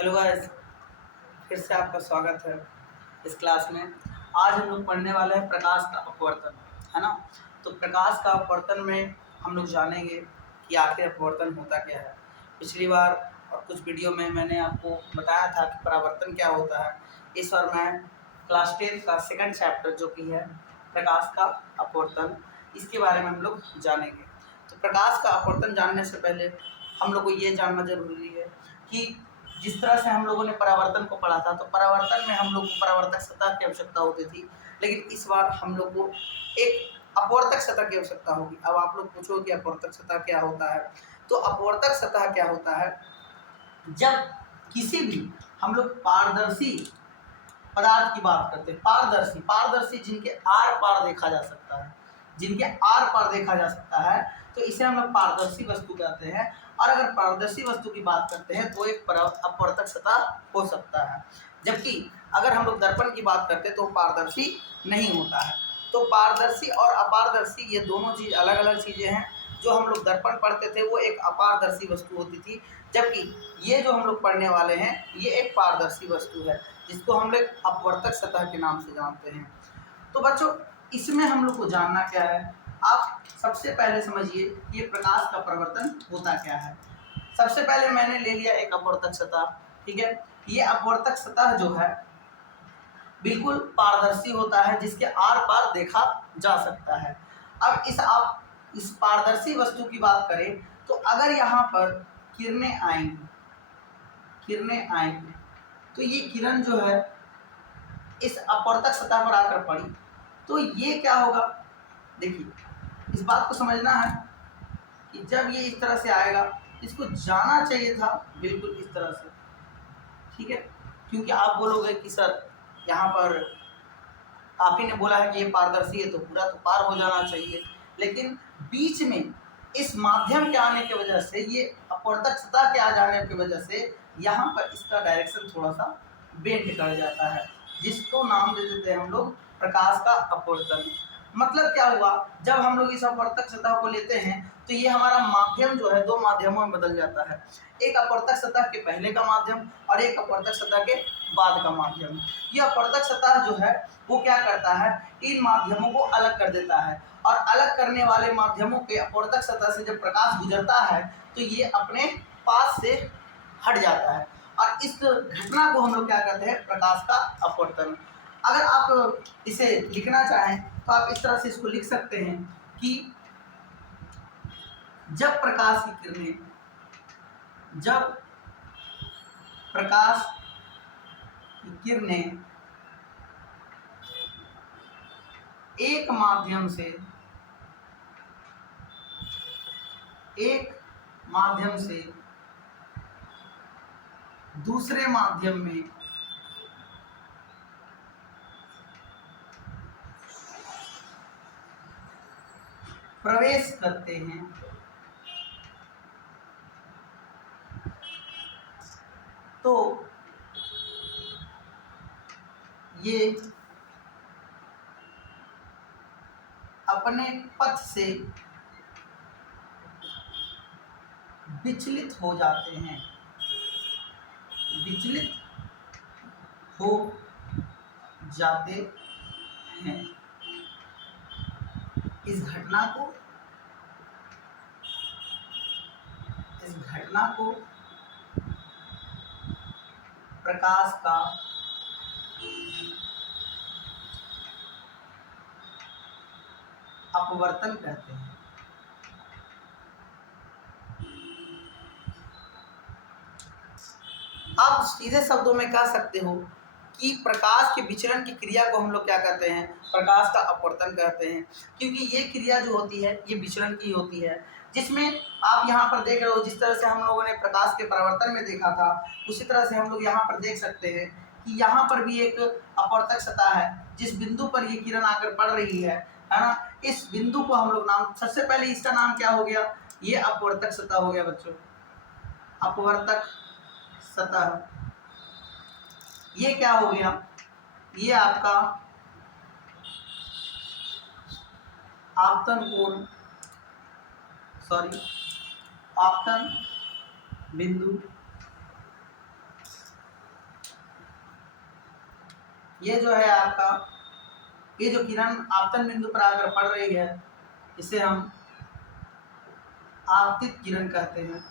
Hello guys, फिर से आपका स्वागत है इस क्लास में। आज हम लोग पढ़ने वाले हैं प्रकाश का अपवर्तन, है ना। तो प्रकाश का अपवर्तन में हम लोग जानेंगे कि आखिर अपवर्तन होता क्या है। पिछली बार और कुछ वीडियो में मैंने आपको बताया था कि परावर्तन क्या होता है। इस बार मैं क्लास 10 का सेकंड चैप्टर जो कि है प्रकाश का अपवर्तन, इसके बारे में हम लोग जानेंगे। तो प्रकाश का अपवर्तन जानने से पहले हम लोग को ये जानना जरूरी है कि जिस तरह से हम लोगों ने परावर्तन को पढ़ा था, तो परावर्तन में हम लोग को परावर्तक सतह की आवश्यकता होती थी, लेकिन इस बार हम लोग को एक अपवर्तक सतह की आवश्यकता होगी। अब आप लोग पूछो कि अपवर्तक सतह क्या होता है। तो अपवर्तक सतह क्या होता है, जब किसी भी हम लोग पारदर्शी पदार्थ की बात करते हैं, पारदर्शी पारदर्शी जिनके आर पार देखा जा सकता है, जिनके आर पार देखा जा सकता है, तो इसे हम लोग पारदर्शी वस्तु कहते हैं। और अगर पारदर्शी वस्तु की बात करते हैं तो एक अपवर्तक सतह हो सकता है, जबकि अगर हम लोग दर्पण की बात करते हैं तो पारदर्शी नहीं होता है। तो पारदर्शी और अपारदर्शी ये दोनों चीज़ अलग अलग चीज़ें हैं। जो हम लोग दर्पण पढ़ते थे वो एक अपारदर्शी वस्तु होती थी, जबकि ये जो हम लोग पढ़ने वाले हैं ये एक पारदर्शी वस्तु है, जिसको हम लोग अपवर्तक सतह के नाम से जानते हैं। तो बच्चों, इसमें हम लोग को जानना क्या है, आप सबसे पहले समझिए ये प्रकाश का परावर्तन होता क्या है। सबसे पहले मैंने ले लिया एक अपवर्तक सतह, ठीक है। ये अपवर्तक सतह जो है बिल्कुल पारदर्शी होता है, जिसके आर पार देखा जा सकता है। अब इस पारदर्शी वस्तु की बात करें तो अगर यहाँ पर किरणें आएंगी, तो ये किरण जो है इस अपवर्तक सतह पर आकर पड़ी तो ये क्या होगा। देखिए, इस बात को समझना है कि जब ये इस तरह से आएगा, इसको जाना चाहिए था बिल्कुल इस तरह से, ठीक है। क्योंकि आप बोलोगे कि सर यहाँ पर आप ही ने बोला है कि ये पारदर्शी है तो पूरा तो पार हो जाना चाहिए, लेकिन बीच में इस माध्यम के आने की वजह से, ये अपवर्तक सतह के आ जाने की वजह से यहाँ पर इसका डायरेक्शन थोड़ा सा बेंड कर जाता है, जिसको नाम दे देते हैं हम लोग प्रकाश का अपवर्तन। मतलब क्या हुआ, जब हम लोग इस अपवर्तक सतह को लेते हैं तो ये हमारा माध्यम जो है दो माध्यमों में बदल जाता है। एक अपवर्तक सतह के पहले का माध्यम और एक अपवर्तक सतह के बाद का माध्यम। यह अपवर्तक सतह जो है वो क्या करता है, इन माध्यमों को अलग कर देता है, और अलग करने वाले माध्यमों के अपवर्तक सतह से जब प्रकाश गुजरता है तो ये अपने पास से हट जाता है, और इस घटना को हम लोग क्या कहते हैं, प्रकाश का अपवर्तन। अगर आप इसे लिखना चाहें तो आप इस तरह से इसको लिख सकते हैं कि जब प्रकाश की किरणें एक माध्यम से दूसरे माध्यम में प्रवेश करते हैं तो ये अपने पथ से विचलित हो जाते हैं, इस घटना को प्रकाश का अपवर्तन कहते हैं। आप सीधे शब्दों में कह सकते हो कि प्रकाश के विचलन की क्रिया को हम लोग क्या कहते हैं, प्रकाश का अपवर्तन कहते हैं, क्योंकि ये क्रिया जो होती है ये विचलन की होती है, जिसमें आप यहाँ पर देख रहे हो जिस तरह से हम लोगों ने प्रकाश के परावर्तन में देखा था, उसी तरह से हम लोग यहाँ पर देख सकते हैं कि यहाँ पर भी एक अपवर्तक सतह है, जिस बिंदु पर ये किरण आकर पड़ रही है ना। इस बिंदु को हम लोग नाम, सबसे पहले इसका नाम क्या हो गया, ये अपवर्तक सतह हो गया बच्चों, अपवर्तक सतह। ये क्या हो गया, ये आपका आपतन बिंदु ये जो है आपका, ये जो किरण आपतन बिंदु पर आकर पड़ रही है इसे हम आपतित किरण कहते हैं,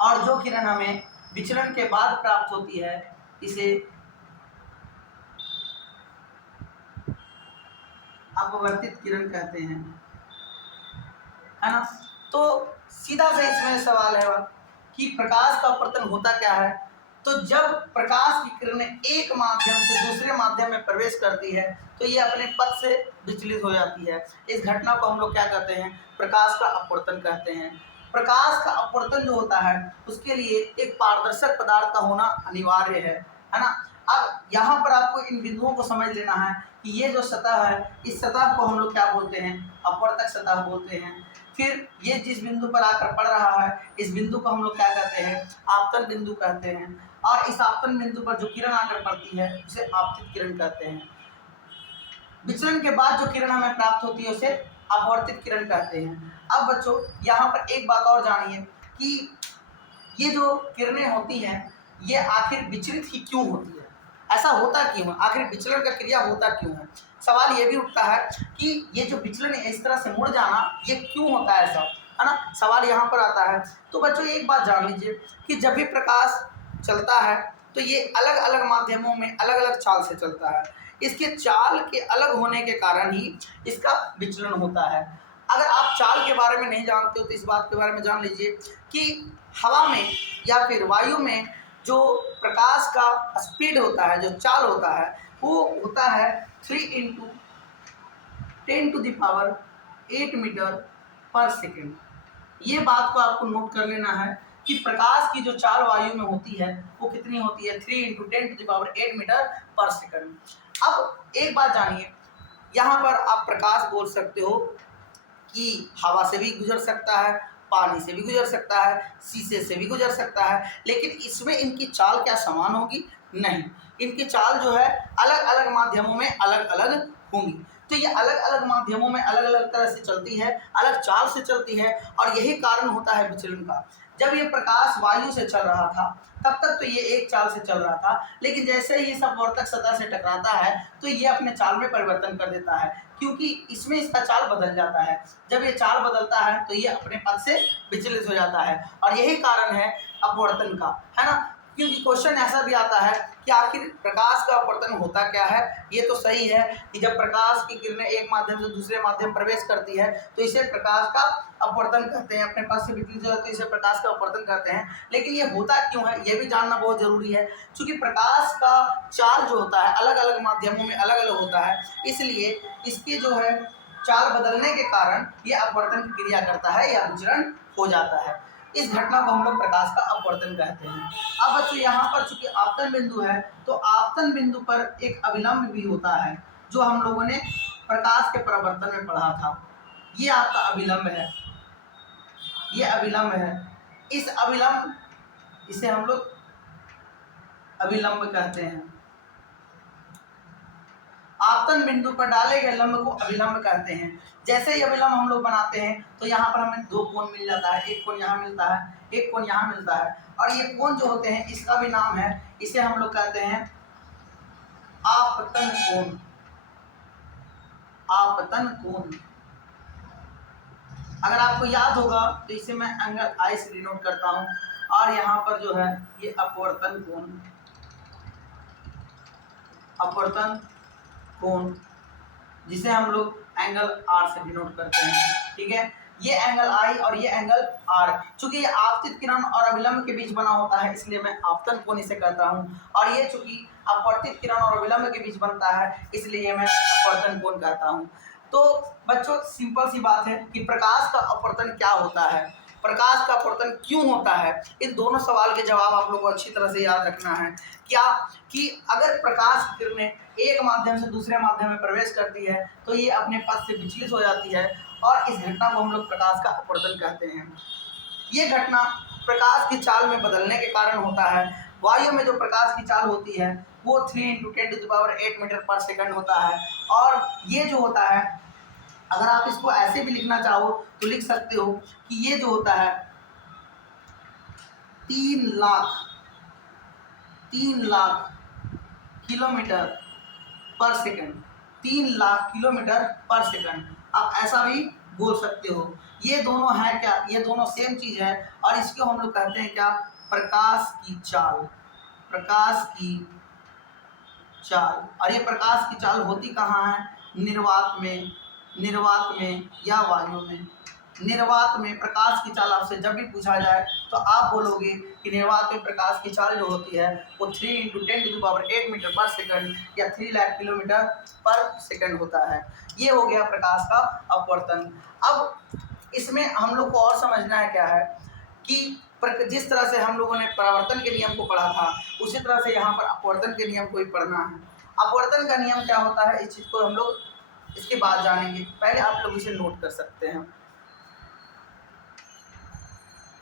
और जो किरण हमें विचलन के बाद प्राप्त होती है इसे अपवर्तित किरण कहते हैं, है ना। तो सीधा से इसमें सवाल है कि प्रकाश का अपवर्तन होता क्या है। तो जब प्रकाश की किरणें एक माध्यम से दूसरे माध्यम में प्रवेश करती है तो ये अपने पथ से विचलित हो जाती है। इस घटना को हम लोग क्या कहते हैं, प्रकाश का अपवर्तन कहते हैं। प्रकाश का अपवर्तन जो होता है उसके लिए एक पारदर्शक पदार्थ का होना अनिवार्य है ना। अब यहाँ पर आपको इन बिंदुओं को समझ लेना है कि ये जो सतह है इस सतह को हम लोग क्या बोलते हैं, अपवर्तक सतह बोलते हैं। फिर ये जिस बिंदु पर आकर पड़ रहा है इस बिंदु को हम लोग क्या कहते हैं, आपतन बिंदु कहते हैं, और इस आपतन बिंदु पर जो किरण आकर पड़ती है उसे आपतित किरण कहते हैं। विचलन के बाद जो किरण हमें प्राप्त होती है उसे अपवर्तित किरण कहते हैं। अब बच्चों यहाँ पर एक बात और जानिए कि ये जो किरणें होती हैं ये आखिर विचलित ही क्यों होती है, ऐसा होता क्यों है, आखिर विचलन का क्रिया होता क्यों है। सवाल ये भी उठता है कि ये जो विचलन है इस तरह से मुड़ जाना ये क्यों होता है, ऐसा है ना, सवाल यहाँ पर आता है। तो बच्चों एक बात जान लीजिए कि जब भी प्रकाश चलता है तो ये अलग अलग माध्यमों में अलग अलग चाल से चलता है। इसके चाल के अलग होने के कारण ही इसका विचलन होता है। अगर आप चाल के बारे में नहीं जानते हो तो इस बात के बारे में जान लीजिए कि हवा में या फिर वायु में जो प्रकाश का स्पीड होता है, जो चाल होता है, वो होता है 3 × 10⁸ मीटर पर सेकेंड। ये बात को आपको नोट कर लेना है कि प्रकाश की जो चाल वायु में होती है वो कितनी होती है, 3 × 10⁸ मीटर पर सेकेंड। अब एक बात जानिए, यहाँ पर आप प्रकाश बोल सकते हो कि हवा से भी गुजर सकता है, पानी से भी गुजर सकता है, शीशे से भी गुजर सकता है, लेकिन इसमें इनकी चाल क्या समान होगी, नहीं, इनकी चाल जो है अलग अलग माध्यमों में अलग अलग होंगी। तो ये अलग अलग माध्यमों में अलग अलग तरह से चलती है, अलग चाल से चलती है, और यही कारण होता है विचलन का। जब ये प्रकाश वायु से चल रहा था तब तक तो ये एक चाल से चल रहा था, लेकिन जैसे ही सब वर्तक सतह से टकराता है तो ये अपने चाल में परिवर्तन कर देता है, क्योंकि इसमें इसका चाल बदल जाता है। जब ये चाल बदलता है तो ये अपने पथ से विचलित हो जाता है, और यही कारण है अपवर्तन का, है ना। क्योंकि क्वेश्चन ऐसा भी आता है कि आखिर प्रकाश का अपवर्तन होता क्या है। ये तो सही है कि जब प्रकाश की किरणें एक माध्यम से दूसरे माध्यम प्रवेश करती है तो इसे प्रकाश का अपवर्तन कहते हैं, अपने पथ से विचलित हो जाती है, इसे प्रकाश का अपवर्तन कहते हैं। लेकिन ये होता क्यों है ये भी जानना बहुत जरूरी है, क्योंकि प्रकाश का चाल जो होता है अलग अलग माध्यमों में अलग अलग होता है, इसलिए इसके जो है चाल बदलने के कारण ये अपवर्तन की क्रिया करता है या विचलन हो जाता है। इस घटना को हम लोग प्रकाश का अपवर्तन कहते हैं। अब बच्चों यहाँ पर चूंकि आपतन बिंदु है तो आपतन बिंदु पर एक अभिलंब भी होता है, जो हम लोगों ने प्रकाश के परावर्तन में पढ़ा था। ये आपका अभिलंब है, ये अभिलंब है। इस अभिलंब, इसे हम लोग अभिलंब कहते हैं। आपतन बिंदु पर डाले गए लंब को अभिलंब कहते हैं। जैसे ही अभिलंब हम लोग बनाते हैं तो यहाँ पर हमें दो कोण मिल जाता है, एक कोण यहाँ मिलता है, एक कोण यहाँ मिलता है, और ये कोण जो होते हैं इसका भी नाम है, इसे हम लोग कहते हैं आपतन कोण। आपतन कोण, अगर आपको याद होगा तो इसे मैं एंगल आई से डिनोट करता हूँ, और यहाँ पर जो है ये अपवर्तन कोण, अपवर्तन कोण, जिसे हम लोग एंगल आर से डिनोट करते हैं, ठीक है। ये एंगल आई और ये एंगल आर, चूंकि ये आपतित किरण और अभिलंब के बीच बना होता है इसलिए मैं आपतन कोण इसे कहता हूँ, और ये चूंकि अपवर्तित किरण और अभिलंब के बीच बनता है इसलिए मैं अपवर्तन कोण कहता हूँ। तो बच्चों सिंपल सी बात है कि प्रकाश का अपवर्तन क्या होता है, प्रकाश का अपवर्तन क्यों होता है, इन दोनों सवाल के जवाब आप लोगों को अच्छी तरह से याद रखना है। क्या कि अगर प्रकाश की किरणें एक माध्यम से दूसरे माध्यम में प्रवेश करती है तो ये अपने पथ से विचलित हो जाती है, और इस घटना को हम लोग प्रकाश का अपवर्तन कहते हैं। ये घटना प्रकाश की चाल में बदलने के कारण होता है। वायु में जो प्रकाश की चाल होती है वो 3 × 10⁸ मीटर पर सेकंड होता है, और ये जो होता है अगर आप इसको ऐसे भी लिखना चाहो तो लिख सकते हो कि ये जो होता है 3 लाख किलोमीटर पर सेकंड, 3 लाख किलोमीटर पर सेकंड। आप ऐसा भी बोल सकते हो। ये दोनों है क्या, ये दोनों सेम चीज है और इसको हम लोग कहते हैं क्या, प्रकाश की चाल। प्रकाश की चाल। और ये प्रकाश की चाल होती कहाँ है, निर्वात में, निर्वात में या वायु में। निर्वात में प्रकाश की चाल आपसे जब भी पूछा जाए तो आप बोलोगे कि निर्वात में प्रकाश की चाल जो होती है वो 3 × 10⁸ मीटर पर सेकंड या 3 लाख किलोमीटर पर सेकंड होता है। ये हो गया प्रकाश का अपवर्तन। अब इसमें हम लोग को और समझना है क्या है कि जिस तरह से हम लोगों ने परावर्तन के नियम को पढ़ा था उसी तरह से यहाँ पर अपवर्तन के नियम को ही पढ़ना है। अपवर्तन का नियम क्या होता है, इस चीज़ को हम लोग इसके बाद जानेंगे। पहले आप लोग इसे नोट कर सकते हैं।